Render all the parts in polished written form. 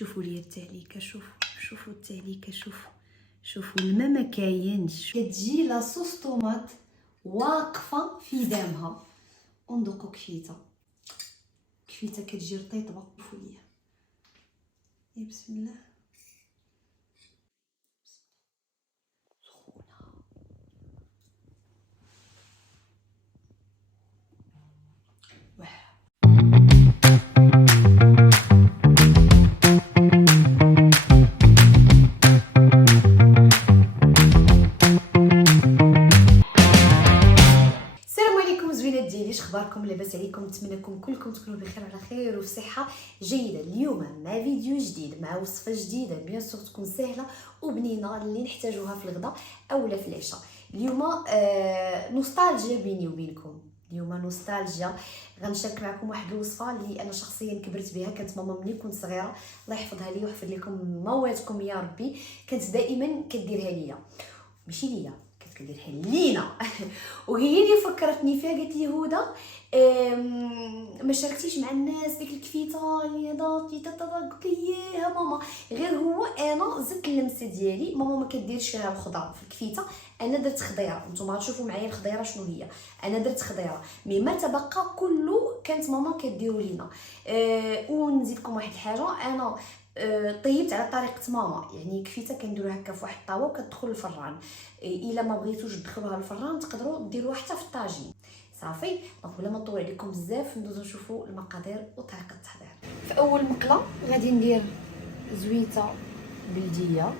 شوفوا لي التهليكه، شوفوا التهليكه، شوفوا الماء ما كاينش. كتجي لاصوص طوماط واقفه في دامها. وندوقوا كفيته كتجي رطيطبه. شوفوا ليا بسم الله. اخباركم؟ لاباس عليكم؟ نتمنىكم كلكم تكونوا بخير على خير وفي صحه جيده. اليوم مع فيديو جديد مع وصفه جديده بيان سور تكون سهله وبنينه اللي نحتاجوها في الغداء اولا في العشاء. اليوم نوستالجيا بيني وبينكم. اليوم نوستالجيا غنشارك معكم واحد الوصفه اللي انا شخصيا كبرت بها. كانت ماما ملي كنت صغيره الله يحفظها لي ويحفظ لكم مواتكم يا ربي، كانت دائما كديرها ليا، ماشي ليا، كديرها لينا وهي اللي فكرتني فيها. قالت لي هدى ما شاركتيش مع الناس ديك الكفيته اللي ضاتي قلت لي يا ماما، غير هو انا زدت اللمسه ديالي. ماما ما كديرش فيها الخضره في الكفيته، انا درت خضيره. نتوما غتشوفوا معايا الخضيره شنو هي. انا درت خضيره مي ما تبقى كله كانت ماما كديروا لينا. ونزيدكم واحد الحاجه، انا طيبت على طريقه ماما. يعني كفيته كنديروها هكا في واحد الطاوه وكتدخل الفران. الا ما بغيتوش تدخلوها الفران تقدروا ديروها حتى في الطاجين. صافي دونك بلا ما نطول عليكم بزاف ندوزو نشوفوا المقادير وطريقه التحضير. في اول مقله غادي ندير زويته بلديه،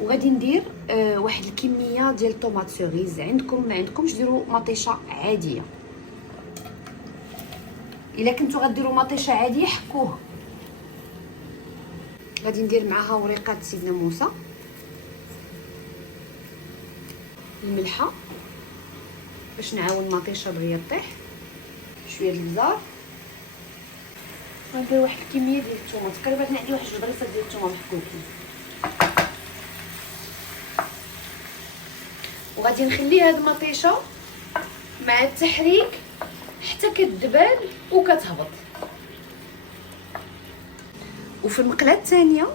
وغادي ندير واحد الكميه ديال طوماط سوريز. عندكم ما عندكمش ديروا مطيشه عاديه. الا كنتو غديروا مطيشه عاديه حكوها. غادي ندير معاها وريقات سيدنا موسى، الملحه باش نعاون المطيشه دغيا طيح، شويه البزار، غندير واحد الكميه ديال الثومه. تقريبا عندي واحد 2 ضريفات ديال الثومه محكوكين، وغادي نخلي هاد المطيشه مع التحريك حتى كتدبل وكتهبط. وفي المقله الثانيه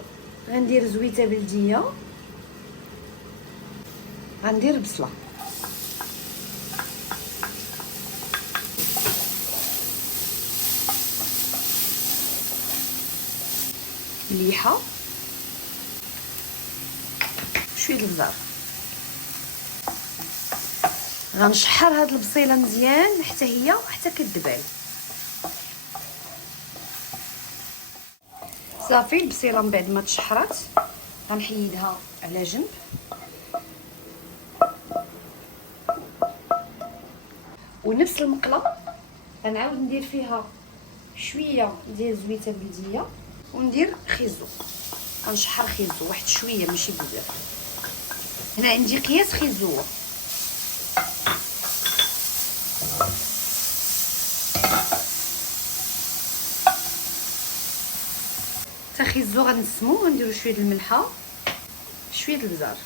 غندير زويته بلديه، غندير بصله، مليحه، شويه البزار. غنشحر هاد البصيله مزيان حتى كتدبل. صافي البصيله من بعد ما تشحرات غنحيدها على جنب. ونفس المقله غنعاود ندير فيها شويه ديال زويته بلديه وندير خيزو. غنشحر خيزو واحد شويه ماشي بزاف. هنا عندي قياس خيزو. حتى خيزو غنسمو. غنديرو شويه د الملحه، شويه د البزار،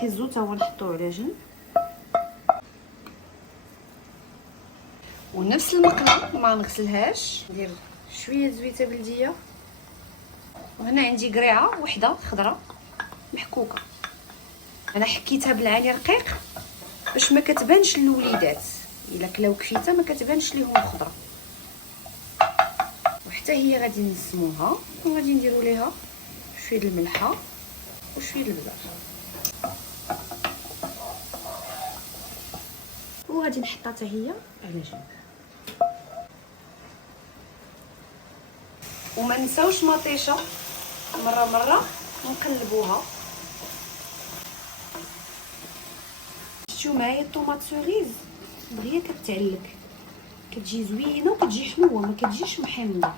خيزو تا هو نحطوه على جنب. ونفس المقله ما نغسلهاش ندير شويه زويته بلديه. وهنا عندي قريعه وحده خضراء محكوكه، انا حكيتها بالعالي رقيق باش ما كتبانش للوليدات. الا كلاو كفيته ما كتبانش ليهم الخضره. وحتى هي غادي نسموها وغادي نديروا ليها شويه الملحه وشويه البزار، وغادي نحطها حتى هي على جنب. وما نساوش مطيشه مره نقلبوها. شفتوا معايا الطوماط سوريز دغيا كتعلق، كتجي زوينه وكتجي حلوه ما كتجيش محمضه.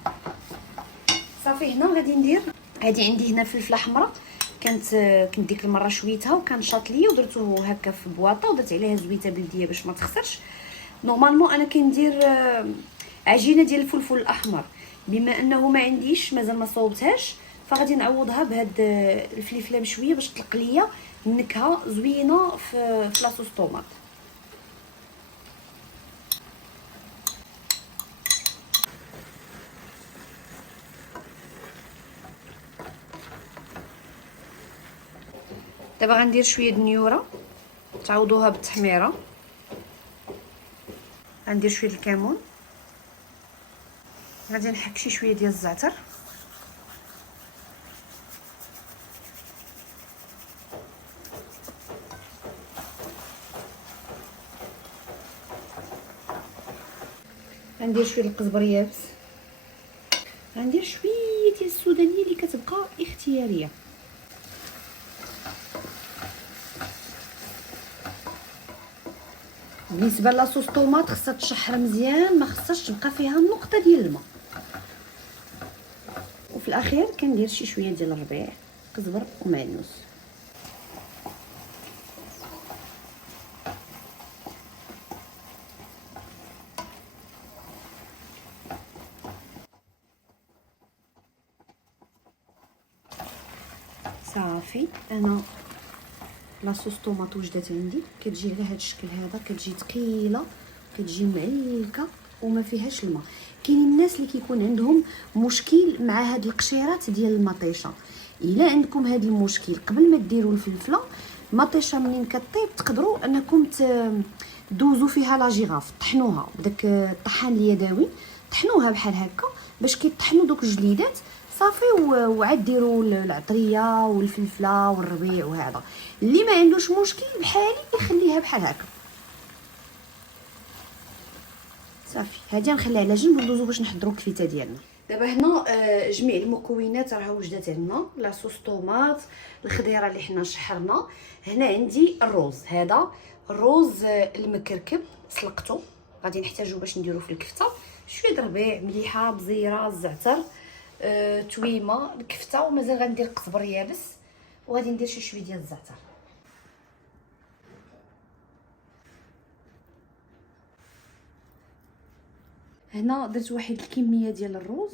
صافي هنا غادي ندير، عندي هنا فلفله حمراء كنت ديك المره شويتها وكان شاط ليا ودرتو هكا في بواطه ودرت عليها زويته بلديه باش ما تخسرش. نورمالمون انا كندير عجينه ديال الفلفل الاحمر، بما انه ما عنديش مازال ما صوبتهاش فغادي نعوضها بهاد الفلفله مشويه باش تطلق ليا النكهه زوينه في لاصوص طوماط. دابا غندير شويه د النيوره تعوضوها بالتحميره. غندير شويه الكمون، غادي نحك شي شويه ديال الزعتر، غندير شويه القزبر يابس، غندير شويه ديال السودانيه اللي كتبقى اختياريه. بالنسبه لاصوص طوماط خصها تشحر مزيان، ما خصهاش تبقى فيها نقطه ديال الماء. وفي الاخير كندير شي شويه ديال الربيع، قزبر ومعلوس. صافي انا لاصوص طوماط وجدات عندي، كتجي على هذا الشكل هذا، كتجي ثقيله، كتجي معلكه وما فيهاش الماء. كاينين الناس اللي كيكون عندهم مشكل مع هاد القشيرات ديال المطيشه. الا عندكم هاد المشكل قبل ما ديروا الفلفله، المطيشه منين كطيب تقدروا انكم دوزوا فيها لا جيراف، طحنوها بداك الطحان اليدوي، طحنوها بحال هكا باش كيطحنوا دوك الجليدات صافي. وعاد ديروا العطريه والفلفله والربيع وهذا. اللي ما عندوش مشكل بحالي يخليها بحال هكا صافي. هادي نخليها على جنب وندوزو باش نحضروا الكفته ديالنا. دابا هنا جميع المكونات راه وجدات عندنا، لاصوص طوماط، الخضيره اللي حنا شحرنا. هنا عندي الروز، هذا الروز المكركب سلقته، غادي نحتاجو باش نديرو في الكفته. شويه ربيع، مليحه، بزيره، الزعتر، تويمه، الكفته، ومازال غندير قزبر يابس، وغادي ندير شي شويه ديال الزعتر. هنا درت واحد الكميه ديال الروز،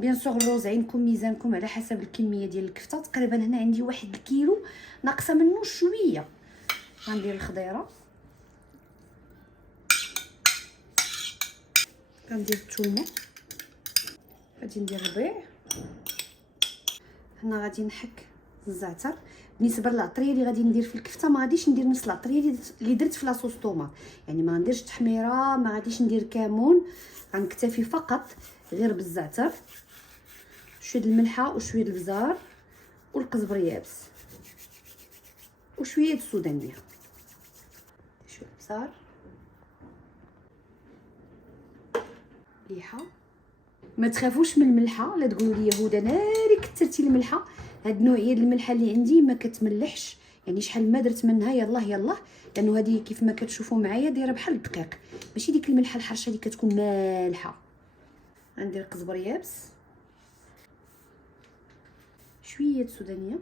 بيان سور الروز عينكم ميزانكم على حسب الكميه ديال الكفته. تقريبا هنا عندي واحد الكيلو، ناقصه منه شويه. غندير الخضيره، غندير الثومه، غادي ندير الربيع. هنا غادي نحك الزعتر. بالنسبه للعطريه اللي غادي ندير في الكفته، ما غاديش ندير نفس العطريه اللي درت في لاصوص طوماط، يعني ما نديرش تحميره، ما غاديش ندير كمون، غنكتفي فقط غير بالزعتر، شويه الملحه وشويه البزار والقزبر يابس وشويه السودانيه، شويه البزار، مليحه. ما تخافوش من الملحه، لا تقولوا لي هدى ناري كثرتي الملحه. هاد النوعيه ديال الملحه اللي عندي ما كتملحش، يعني شحال ما درت منها يلاه، لانه هذه كيف ما كتشوفوا معايا دايره بحال الدقيق، ماشي ديك الملحه الحرشه اللي كتكون مالحه. غندير قزبر يابس، شويه سودانيه،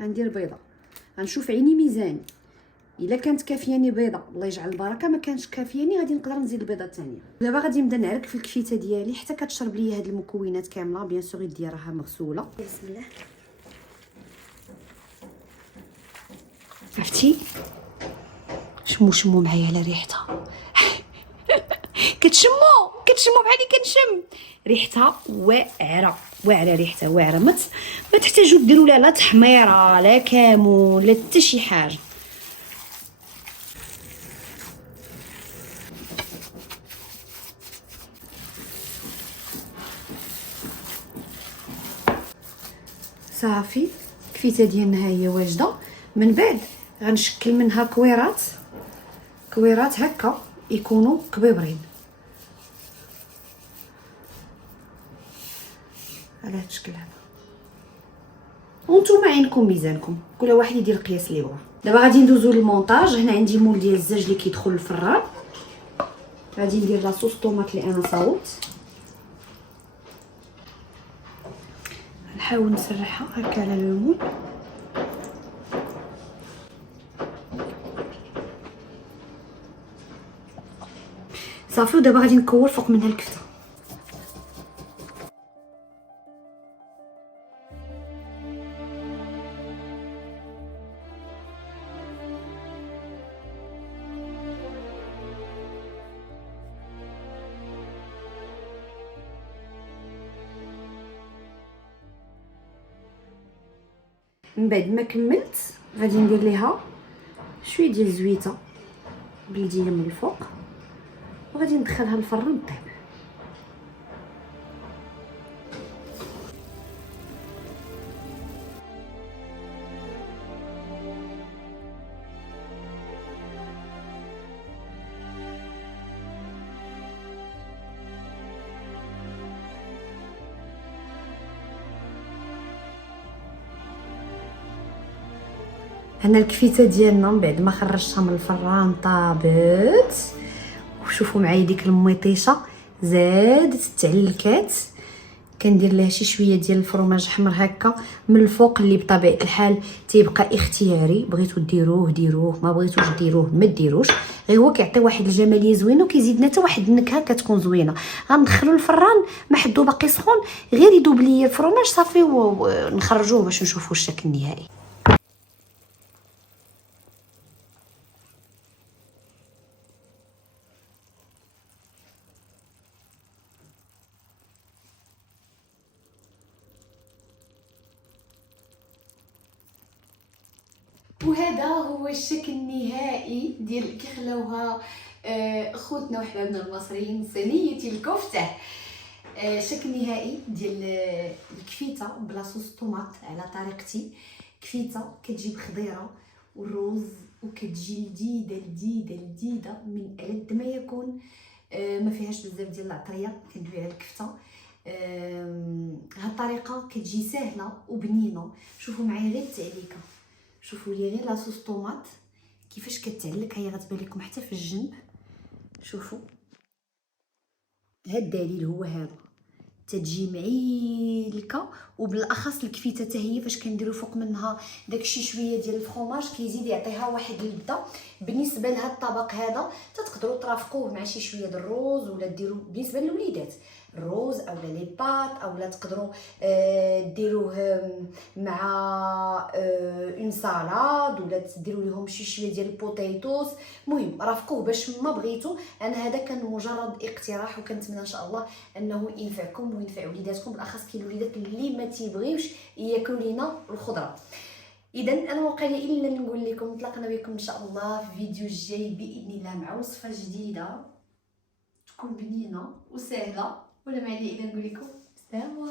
غندير بيضه. غنشوف عيني ميزاني، الا كانت كافياني بيضه الله يجعل البركه، ما كانش كافياني غادي نقدر نزيد البيضه الثانيه. دابا غادي نبدا نعرك في الكفته ديالي حتى كتشرب ليا هاد المكونات كامله. بيان سور يدي راها مغسوله، بسم الله. عرفتي شمو معايا على ريحتها كتشمو بحالي كنشم ريحتها واعره ريحتها واعره. ما تحتاجوا ديروا لها لا تحميره لا كمون لا حتى شي حاجه. صافي الكفته ديالنا ها هي واجده. من بعد غنشكل منها كويرات هكا يكونوا كبيبرين على هذا الشكل هذا، وانتم عينكم ميزانكم، كل واحد يدير القياس اللي بغا. دابا غادي ندوزو للمونتاج. هنا عندي مول ديال الزاج اللي كيدخل للفران، غادي ندير لاصوص طوماط اللي انا صاوبت، نحاول نسرحها هكا على المول صافي. ودابا غادي نكور فوق منها الكفته. من بعد ما كملت غادي ندير ليها شويه ديال الزويته بلديه من الفوق وغادي ندخلها الفران طيب. هنا الكفيته ديالنا من بعد ما خرجتها من الفران طابت، وشوفوا معايا ديك المطيشه زادت تعلكات. كندير لها شي شويه ديال الفرماج احمر هكا من الفوق اللي بطبيعه الحال تيبقى اختياري، بغيتو ديروه ديروه، ما بغيتوش ديروه ما ديروش، غير هو كيعطي واحد الجماليه زوينه وكيزيدنا حتى واحد النكهه كتكون زوينه. غندخلو الفران ما حدو باقي سخون، غير يذوب ليا الفرماج صافي ونخرجوه باش نشوفوا الشكل النهائي. وهذا هو الشكل النهائي ديال كيخلاوها خوتنا وحبابنا المصريين صينيه الكفته. شكل نهائي ديال الكفيته بلا صوص طوماط على طريقتي. كفيته كتجيب خضيره والروز وكتجي لذيذه لذيذه لذيذه من ألذ ما يكون. ما فيهاش بزاف ديال العطريه كندوي على الكفته. هاد الطريقه كتجي سهله وبنينه. شوفوا معايا غير التعليكه، شوفوا لي غير لاصوص طوماط كيفاش كتعلك، هي غتبان لكم حتى في الجنب. شوفوا هاد الدليل هو هذا، تتجي معيلكه، وبالاخص الكفيته حتى هي فاش كنديروا فوق منها داكشي شويه ديال الفرماج كيزيد يعطيها واحد اللذه. بالنسبه لهذا الطبق هذا تقدروا ترافقوه مع شي شويه د الروز، ولا ديروا بالنسبه للوليدات الروز اولا لي بات، اولا تقدروا ديروه مع اون سالاد، ولا تديروا لهم شي شويه ديال البوتيتوس. المهم رافقوه باش ما بغيتو. انا هذا كان مجرد اقتراح، وكنتمنى ان شاء الله انه ينفعكم وينفع وليداتكم، بالاخص كاين الوليدات اللي ما تيبغيوش ياكلوا لينا الخضره. اذا انا وقيله الا نقول لكم نتلاقنا بكم ان شاء الله في فيديو جاي باذن الله مع وصفه جديده تكون بنينه وسهله. ولا ما علي الا نقول لكم سلام.